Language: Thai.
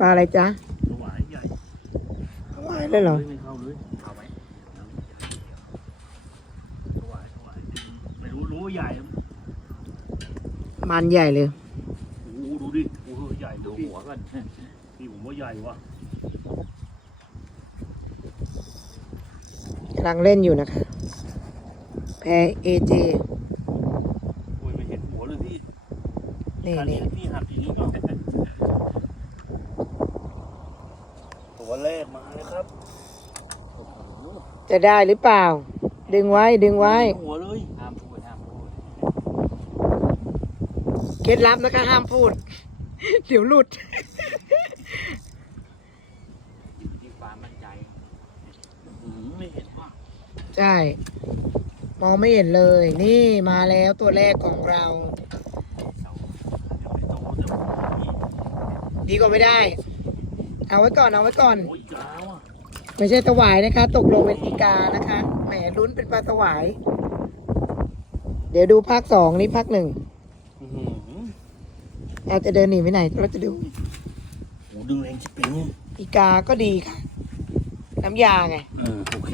ปลาอะไรจ๊ะถวายใหญ่ถวายเลยเหรอไม่เข้าเลยเอาไว้ถวายถวายไม่รู้รู้ว่าใหญ่ มันใหญ่เลยโอ้โหดูดิโอ้โหใหญ่ดูดูหัวก่อนพี่ผมว่าใหญ่วะกำลังเล่นอยู่นะคะ แพเอเจโอ้ยไม่เห็นหัวเลยพี่นี่คันนี่นี้พี่หักอย่างนี้ก็ ตัวแรกมาเลยครับโอ้โหจะได้หรือเปล่า ดึงไว้ดึงไว้ หัวเลยห้ามพูดห้ามพูดเคล็ดลับนะคะห้ามพูด เดี๋ยวหลุดอยู่ที่ความมั่นใจอื้อหือไม่เห็นว่าใช่ มองไม่เห็นเลย นี่มาแล้วตัวแรกของเรา เดี๋ยวไปโตแต่ว่าพี่ดีกว่าไม่ได้ เอาไว้ก่อนเอาไว้ก่อน โอ้ยยาวอะไม่ใช่สวายนะคะ ตกลงเป็นอีกานะคะ แหมลุ้นเป็นปลาสวาย เดี๋ยวดูภาคสองนี่ภาคหนึ่งอื้อหือเราจะเดินหนีไปไหนเราจะดู โหดึงแรงชิบเป็นไงอีกาก็ดีค่ะ น้ำยาไงเออโอเค